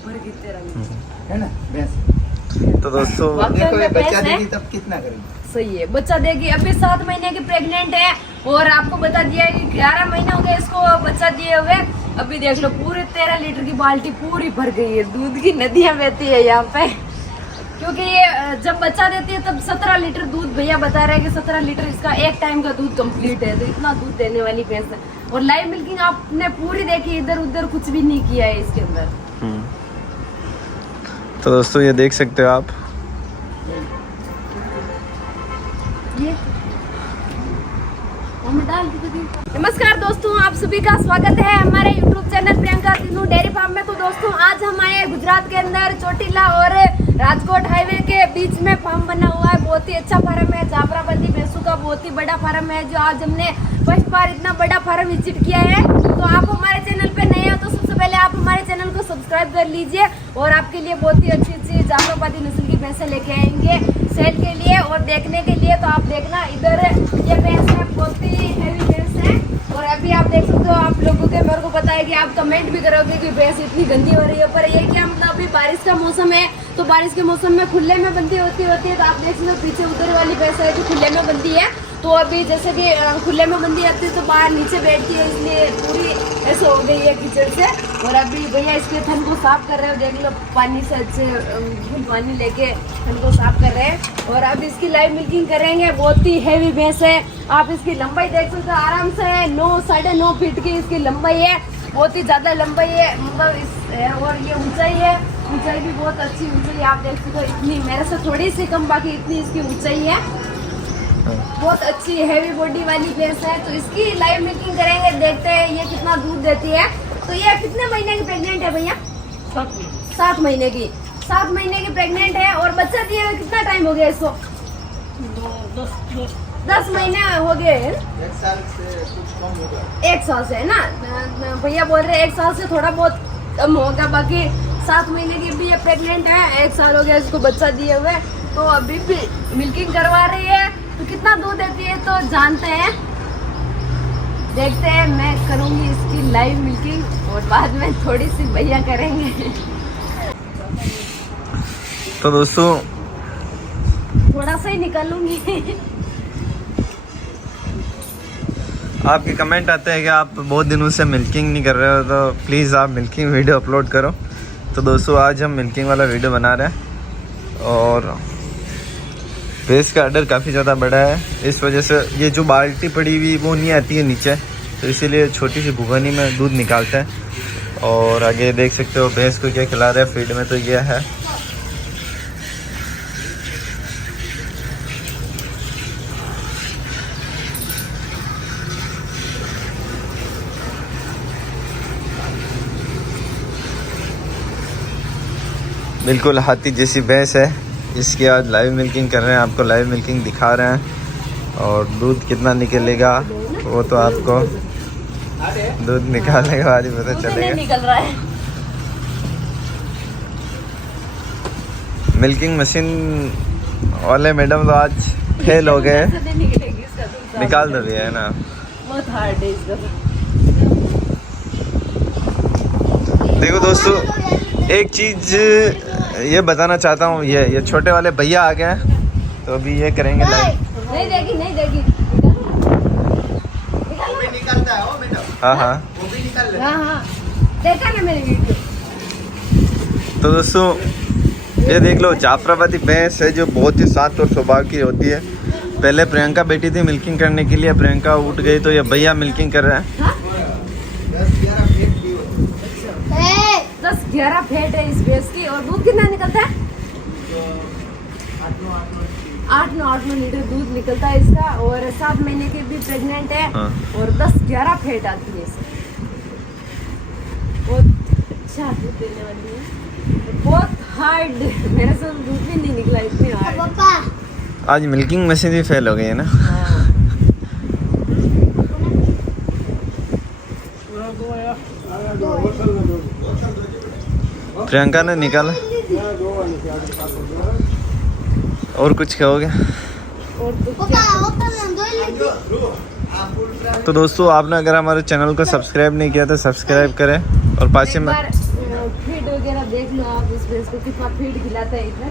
भर के तेरा है ना भैंस। तो दोस्तों देखो ये बच्चा देगी तब कितना करेगी। सही है, बच्चा देगी। अभी 7 महीने की प्रेग्नेंट है और आपको बता दिया है कि 11 महीने हो गए इसको बच्चा दिए हुए। अभी देख लो पूरे 13 लीटर की बाल्टी पूरी भर गई है, दूध की नदियां बहती है यहाँ पे। क्योंकि ये जब बच्चा देती है तब 17 लीटर दूध, भैया बता रहे हैं कि 17 लीटर इसका एक टाइम का दूध कंप्लीट है। तो इतना दूध देने वाली भैंस है। और लाइव मिल्किंग आपने पूरी देखी, इधर उधर कुछ भी नहीं किया है इसके अंदर। तो दोस्तों ये देख सकते हो आप, ये नमस्कार दोस्तों, आप सभी का स्वागत है हमारे YouTube चैनल प्रियंका तीनू डेयरी फार्म में। तो दोस्तों आज हम आए गुजरात के अंदर चोटीला और राजकोट हाईवे के बीच में फार्म बना हुआ है। बहुत ही अच्छा फार्म है, जाफराबादी भैंसों का बहुत ही बड़ा फार्म है, जो आज हमने फर्स्ट बार इतना बड़ा फार्म विजिट किया है। तो आप हमारे चैनल पे नए हो तो सबसे पहले आप हमारे चैनल को सब्सक्राइब कर लीजिए और आपके लिए बहुत ही अच्छी अच्छी जाफराबादी नस्ल की भैंसें लेके आएंगे सेल के लिए और देखने के लिए। तो आप देखना इधर ये भैंस है, बहुत ही हैवी भैंस है। और अभी आप देख सकते हो, आप लोगों के मेरे को पता है कि आप कमेंट भी करोगे कि भैंस इतनी गंदी हो रही है, पर ये क्या मतलब अभी बारिश का मौसम है तो बारिश के मौसम में खुले में बंदी होती है। तो आप देख सकते हो पीछे उधर वाली भैंस है जो खुले में बंदी है। तो अभी जैसे कि खुले में बंदी आती है तो बाहर नीचे बैठती है, इसलिए पूरी ऐसे हो गई है कीचड़ से। और अभी भैया इसके थन को साफ कर रहे हो, देख लो पानी से अच्छे पानी लेके थन को साफ कर रहे हैं। और अब इसकी लाइव मिल्किंग करेंगे। बहुत ही हैवी भैंस है, आप इसकी लंबाई देख सकते हो आराम से 9 साढ़े 9 फीट की इसकी लंबाई है, बहुत ही ज्यादा लंबाई है मतलब और ये ऊंचाई है, ऊंचाई भी बहुत अच्छी ऊंचाई आप देख सकते हो। इतनी मेरे से थोड़ी सी कम, बाकी इतनी इसकी ऊंचाई है। बहुत अच्छी हैवी बॉडी वाली भैंस है। तो इसकी लाइव मिल्किंग करेंगे, देखते हैं ये कितना दूध देती है। तो ये कितने महीने की प्रेग्नेंट है भैया? 7 महीने की। 7 महीने की प्रेग्नेंट है और बच्चा दिए हुए कितना टाइम हो गया इसको? 10 महीने हो गए। 1 साल से कुछ कम होगा। 1 साल से है ना, भैया बोल रहे हैं 1 साल से थोड़ा बहुत कम होगा, बाकी 7 महीने की भी ये प्रेग्नेंट है। 1 साल हो गया इसको बच्चा दिए हुए, तो अभी भी मिल्किंग करवा रही है। तो कितना दूध देती है तो जानते हैं, देखते हैं। मैं करूंगी इसकी लाइव मिल्किंग और बाद में थोड़ी सी भैया करेंगे। तो दोस्तों थोड़ा सा ही निकालूंगी। आपके कमेंट आते हैं कि आप बहुत दिनों से मिल्किंग नहीं कर रहे हो, तो प्लीज़ आप मिल्किंग वीडियो अपलोड करो। तो दोस्तों आज हम मिल्किंग वाला वीडियो बना रहे हैं और भैंस का ऑर्डर काफ़ी ज़्यादा बड़ा है, इस वजह से ये जो बाल्टी पड़ी हुई वो नहीं आती है नीचे, तो इसीलिए छोटी सी भुगनी में दूध निकालते हैं। और आगे देख सकते हो भैंस को क्या खिला रहे हैं फीड में, तो ये है बिल्कुल हाथी जैसी भैंस है। इसकी आज लाइव मिल्किंग कर रहे हैं, आपको लाइव मिल्किंग दिखा रहे हैं। और दूध कितना निकलेगा वो तो आपको दूध निकालने के बाद ही पता चलेगा। निकल रहा है। मिल्किंग मशीन वाले मैडम तो आज फेल हो गए। निकाल दो भैया, है ना, बहुत हार्ड है इसका। देखो दोस्तों एक चीज़ ये बताना चाहता हूँ, ये छोटे वाले भैया आ गए हैं, तो अभी ये करेंगे लाइव। नहीं देगी, नहीं देगी। वो भी निकलता है वो मैडम। हाँ हाँ, वो भी निकल रहा है। हाँ, देखा ना मेरी वीडियो। तो दोस्तों ये देख लो जाफराबादी भैंस है जो बहुत ही शांत और स्वभाव की होती है। पहले प्रियंका बैठी थी मिल्किंग करने के लिए, प्रियंका उठ गई तो ये भैया मिल्किंग कर रहे हैं। 10-11 फेट भी होती है। 10-11 फेट है इस भैंस की। और दूध कितना निकलता है? 8-9 लीटर दूध निकलता है इसका। और 7 महीने की भी प्रेग्नेंट है। हाँ। और 10-11 फेट आती है इसकी। बहुत अच्छा दूध देने वाली है, बहुत हार्ड। मेरे से दूध भी नहीं निकला, इतनी हार्ड। आज मिल्किंग मशीन भी फेल हो गई है ना। प्रियंका ने निकाला। और कुछ कहोगे? तो दोस्तों आपने अगर हमारे चैनल को सब्सक्राइब नहीं किया तो सब्सक्राइब करें और पास में फीड वगैरह देख लो आप इस भैंस को कितना फीड खिलाता है इधर।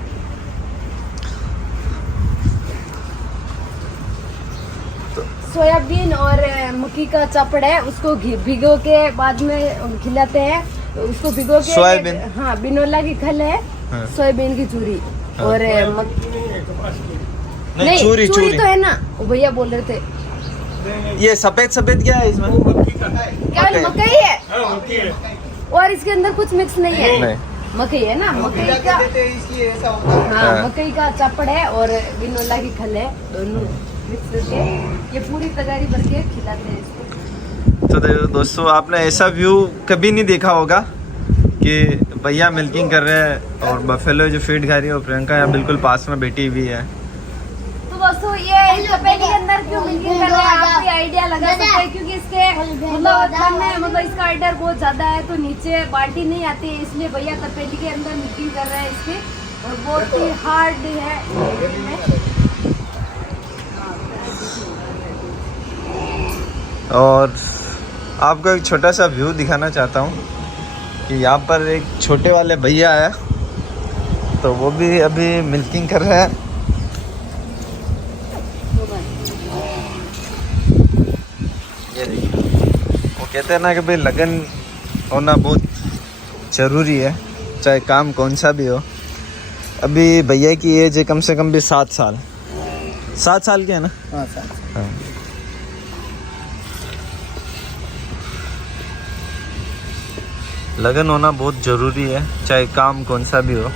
सोयाबीन और मक्की का चपड़ है, उसको भिगो के बाद में खिलाते हैं। उसको भिगो के सोयाबीन, हाँ बिनोला की खल है, हाँ। सोयाबीन की चूरी और नहीं चूरी चूरी तो है ना, वो भैया बोल रहे थे। ये सफेद सफेद क्या है इसमें? केवल मकई है और इसके अंदर कुछ मिक्स नहीं है। नहीं। मकई है ना, मकई का इसलिए ऐसा होता है। हाँ हाँ। मकई का चपड़ है और बिनोला की खल है, दोनों मिक्स करके ये पूरी तगारी भर के खिलाते हैं इसको। तो दोस्तों आपने ऐसा व्यू कभी नहीं देखा होगा कि भैया मिल्किंग कर रहे हैं और बफेलो जो फीड खा रही है और प्रियंका यहाँ बिल्कुल पास में बैठी हुई है। तो दोस्तों ये तपेली के अंदर क्यों मिल्किंग कर रहे हैं आप भी आइडिया लगा सकते हैं, क्योंकि इसके मतलब इसका आइडर बहुत ज्यादा है तो नीचे बाल्टी नहीं आती है, इसलिए भैया तपेली के अंदर मिल्किंग कर रहे हैं इसकी। और बहुत ही हार्ड है। और आपको एक छोटा सा व्यू दिखाना चाहता हूँ कि यहाँ पर एक छोटे वाले भैया है तो वो भी अभी मिल्किंग कर रहे हैं। ये देखिए, वो कहते हैं ना कि भाई लगन होना बहुत ज़रूरी है, चाहे काम कौन सा भी हो। अभी भैया की एज है कम से कम भी 7 साल, 7 साल के है ना? हाँ। हाँ। लगन होना बहुत ज़रूरी है, चाहे काम कौन सा भी हो।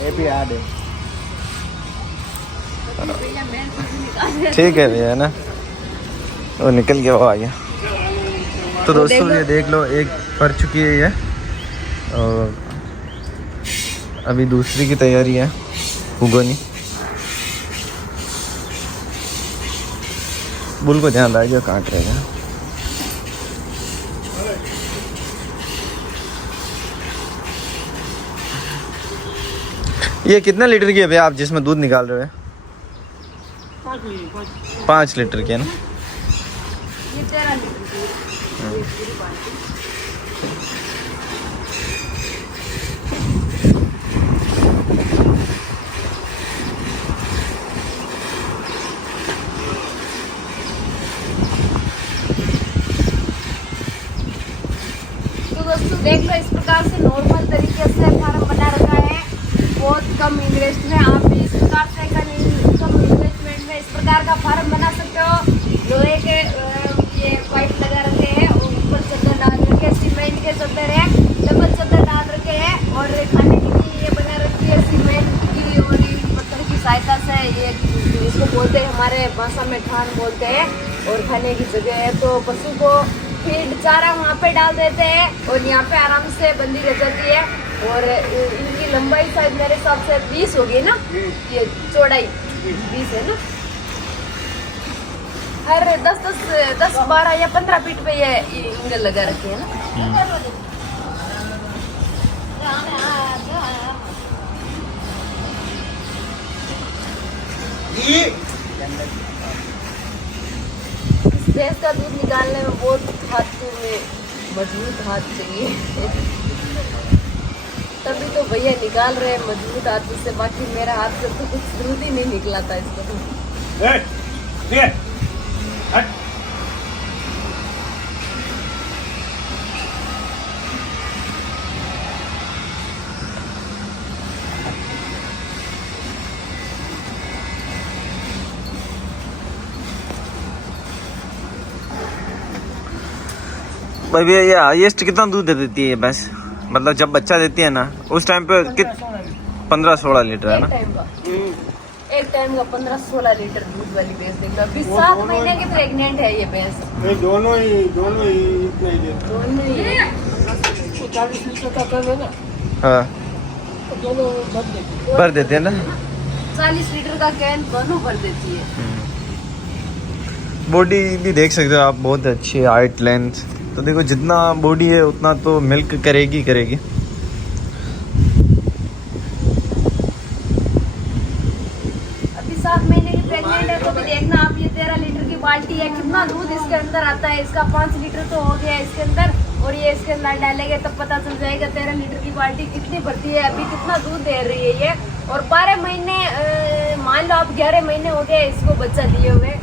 ये भी याद है। ठीक है भैया ना, वो निकल गया, वो आ गया। तो दोस्तों ये देख लो, एक पर चुकी है ये और अभी दूसरी की तैयारी है उगोनी। बुल को ध्यान रखिए, काट रहेगा। ये कितना लीटर की है भैया आप जिसमें दूध निकाल रहे हैं? 5 लीटर की है ना? ये 13 लीटर की ये पूरी बाल्टी। तो दोस्तों देख लो, इस प्रकार से नॉर्मल तरीके से फार्म बना रखा है, बहुत कम इन्वेस्ट में। आप भी इस प्रकार से कम इन्वेस्टमेंट में इस प्रकार का फार्म बना सकते हो। लोहे के ये पाइप लगा रखे हैं और ऊपर चद्दर डाल रखे, सीमेंट के चद्दर है, डबल चद्दर डाल रखे हैं और खाने के लिए ये बना रखी है सीमेंट की और पत्थर की सहायता से। ये इसको बोलते हैं, हमारे भाषा में ठान बोलते हैं। और खाने की जगह है तो पशु को फीड चारा वहाँ पे डाल देते हैं और यहाँ पे आराम से बंदी रह जाती है। और इनकी लंबाई शायद मेरे हिसाब से 20 होगी ना, ये चौड़ाई 20 है ना। हर 10, 12 या 15 फीट पे ये एंगल लगा रखे है ना। इस भैंस का दूध निकालने में बहुत हाथ में मजबूत हाथ चाहिए तभी तो भैया निकाल रहे हैं मजबूत हाथ से। बाकी मेरा हाथ से तो कुछ दूध ही नहीं निकला था इसको। भाई भैया ये हाईएस्ट कितना दूध दे देती है ये भैंस? मतलब जब बच्चा देती है ना उस टाइम पे 15-16 लीटर है ना? एक टाइम का 15-16 लीटर दूध वाली भैंस देखो। अभी 7 महीने की प्रेग्नेंट है ये भैंस। दोनों ही इतना ही देते। दोनों ही 40 लीटर का कम है ना, हाँ दोनों भर देते। भर देते हैं ना। 40 लीटर का कैन दोनों भर देती है। बॉडी भी देख सकते हो आप, बहुत अच्छी हाइट लेंथ। तो देखो जितना बॉडी है उतना तो मिल्क करेगी। 6 7 महीने की प्रेग्नेंट है तो भी देखना आप, ये 13 लीटर की बाल्टी है, कितना दूध इसके अंदर आता है। इसका 5 लीटर तो हो गया इसके अंदर, और ये इसके अंदर डालेंगे तब पता चल जाएगा 13 लीटर की बाल्टी कितनी भरती है, अभी कितना दूध दे रही है ये। और 12 महीने मान लो आप 11 महीने हो गए इसको बच्चा दिए हुए।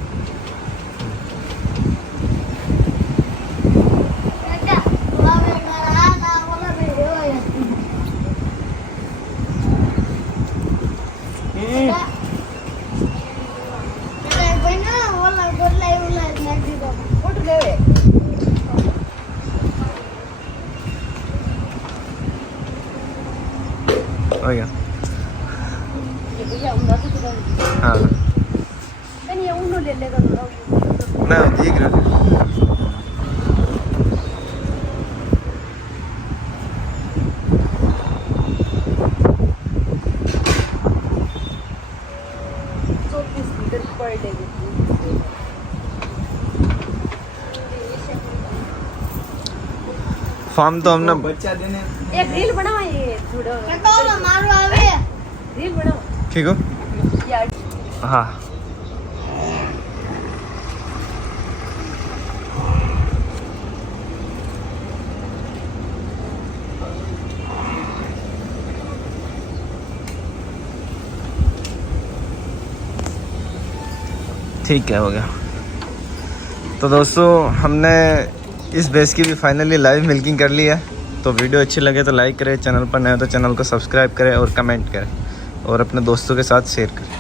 उठ गए हो गया। भैया उंगला तो तुरंत हाँ नहीं, ये उन्हों ले लेगा थोड़ा। ना देख रहे हो। पर डे फॉर्म तो हमने बच्चा देने एक रील बनाओ, ये थोड़ा रील बनाओ ठीक हो। यार। हाँ ठीक है, हो गया। तो दोस्तों हमने इस भैंस की भी फाइनली लाइव मिल्किंग कर ली है। तो वीडियो अच्छी लगे तो लाइक करें, चैनल पर नए हो तो चैनल को सब्सक्राइब करें और कमेंट करें और अपने दोस्तों के साथ शेयर करें।